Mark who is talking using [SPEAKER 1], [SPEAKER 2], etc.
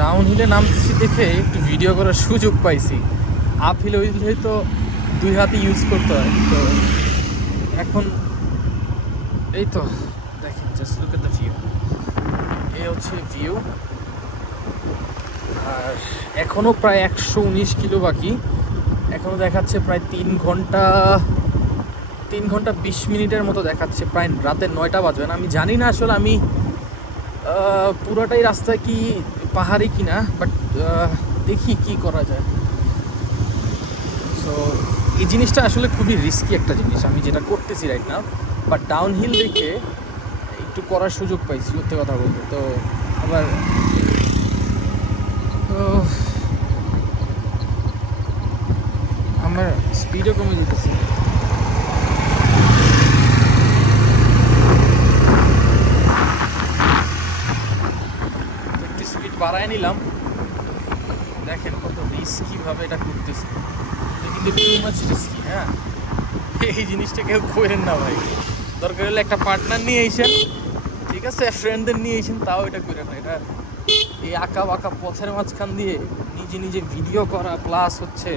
[SPEAKER 1] Down হিলে নামতেছি দেখে একটু ভিডিও করার সুযোগ পাইছি। আপ হিলে ওই তো দুই হাতে ইউজ করতে হয়। তো এখন এই তো, দেখেন just look at the view এ হচ্ছে ভিউ আর এখনও প্রায় একশো উনিশ কিলো বাকি। এখনও দেখাচ্ছে প্রায় তিন ঘণ্টা তিন ঘণ্টা বিশ মিনিটের মতো দেখাচ্ছে। প্রায় রাতে নয়টা বাজবে না। আমি জানি না আসলে আমি পুরোটাই রাস্তা কি পাহাড়ি কিনা বাট দেখি কি করা যায়। সো এই জিনিসটা আসলে খুবই রিস্কি একটা জিনিস, আমি যেটা করতেছি রাইট না বাট ডাউন হিল দেখে একটু করার সুযোগ পাইছি, সত্যি কথা বলতে। তো, আবার, তো, আমার স্পিডও কমে যেতেছে একটু স্পিড বাড়ায় নিলাম। দেখেন কত রিস্কি ভাবে এটা করতেছে। কিন্তু মাচ রিস্কি হ্যাঁ? এই জিনিসটা কেউ করেন না ভাই। দরকার হলে একটা পার্টনার নিয়ে এসেন ঠিক আছে? ফ্রেন্ডদের নিয়ে এসেন তাও এটা করেন না। এটা এই আঁকা বাঁকা পথের মাঝখান দিয়ে নিজে নিজে ভিডিও করা প্লাস হচ্ছে